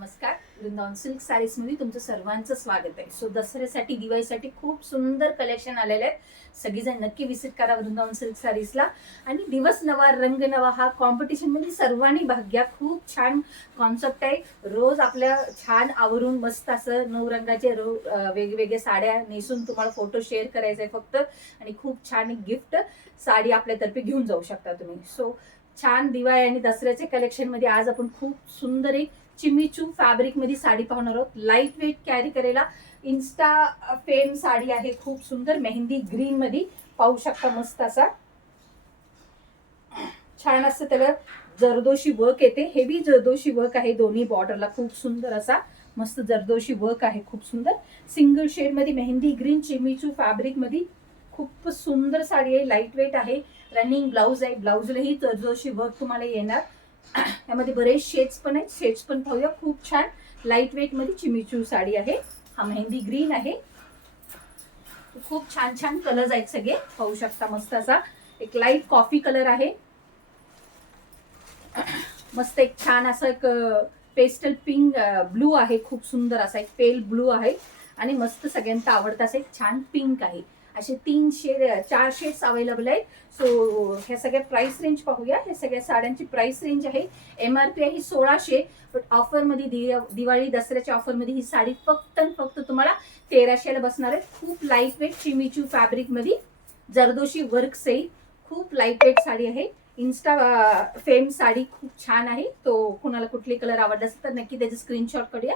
नमस्कार. Vrindavan silk sarees मध्ये तुमचं सर्वांचं स्वागत आहे. सो दसऱ्यासाठी दिवाळीसाठी खूप सुंदर कलेक्शन आलेले आहेत. सगळीजण नक्की विजिट करा वृंदावन सिल्क साडीजला. आणि दिवस नवा रंग नवा हा कॉम्पिटिशन मध्ये सर्वांनी भाग घ्या. खूप छान कॉन्सेप्ट आहे. रोज आपल्या छान आवरून मस्त असं 9 रंगाचे वेगवेगळ्या साड्या नेसून तुम्हाला फोटो शेअर करायचे फक्त. आणि खूप छान गिफ्ट साडी आपल्यातर्फे घेऊन जाऊ शकता तुम्ही. सो छान दिवाळी आणि दसऱ्याचे कलेक्शन मध्ये आज आपण खूप सुंदर एक चिमीचू फॅब्रिक मध्ये साडी पाहणार आहोत. लाईट वेट कॅरी करायला इन्स्टा फेम साडी आहे. खूप सुंदर मेहंदी ग्रीन मध्ये पाहू शकता. मस्त असा छान असं त्याला जरदोशी वर्क येते. हेवी जरदोशी वर्क आहे दोन्ही बॉर्डरला. खूप सुंदर असा मस्त जरदोशी वर्क आहे. खूप सुंदर सिंगल शेड मध्ये मेहंदी ग्रीन चिमीचू फॅब्रिक मध्ये खूप सुंदर साडी आहे. लाईट वेट आहे. रनिंग ब्लाउज आहे. ब्लाउजलाही जरदोशी वर्क तुम्हाला येणार. यामध्ये बरेच शेड्स पण आहेत. शेड्स पण पाहूया. खूप छान लाईट वेट मध्ये चिमीचू साडी आहे. हा मेहंदी ग्रीन आहे. खूप छान छान कलर्स आहेत. सगळे पाहू शकता. मस्त असा एक लाईट कॉफी कलर आहे. मस्त एक छान असं एक पेस्टल पिंक ब्लू आहे. खूप सुंदर असा एक पेल ब्लू आहे. आणि मस्त सगळ्यांना आवडता असं एक छान पिंक आहे. असे 4 शेड्स अवेलेबल आहेत. सो ह्या सगळ्या प्राइस रेंज पाहूया. ह्या सगळ्या साड्यांची प्राइस रेंज आहे. MRP आहे 1600. बट ऑफर मध्ये दिवाळी दसऱ्याच्या ऑफर मध्ये ही साडी फक्त तुम्हाला 1300 ला बसणार आहे. खूप लाईट वेट चिमीचू फॅब्रिक मध्ये जरदोशी वर्क सहित खूप लाईट वेट साडी आहे. इन्स्टा फेम साडी खूप छान आहे. तो कुणाला कुठले कलर आवडला असेल तर नक्की त्याचे स्क्रीनशॉट काढूया.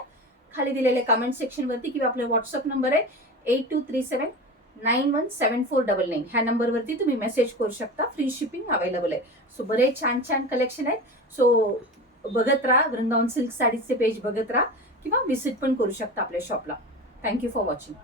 खाली दिलेल्या कमेंट सेक्शन वरती किंवा आपला व्हॉट्सअप नंबर आहे 8237917499. ह्या नंबरवरती तुम्ही मेसेज करू शकता. फ्री शिपिंग अवेलेबल आहे. सो बरेच छान छान कलेक्शन आहेत. सो बघत राहा. वृंदावन सिल्क साडीचे पेज बघत राहा किंवा विजिट पण करू शकता आपल्या शॉपला. Thank you for watching.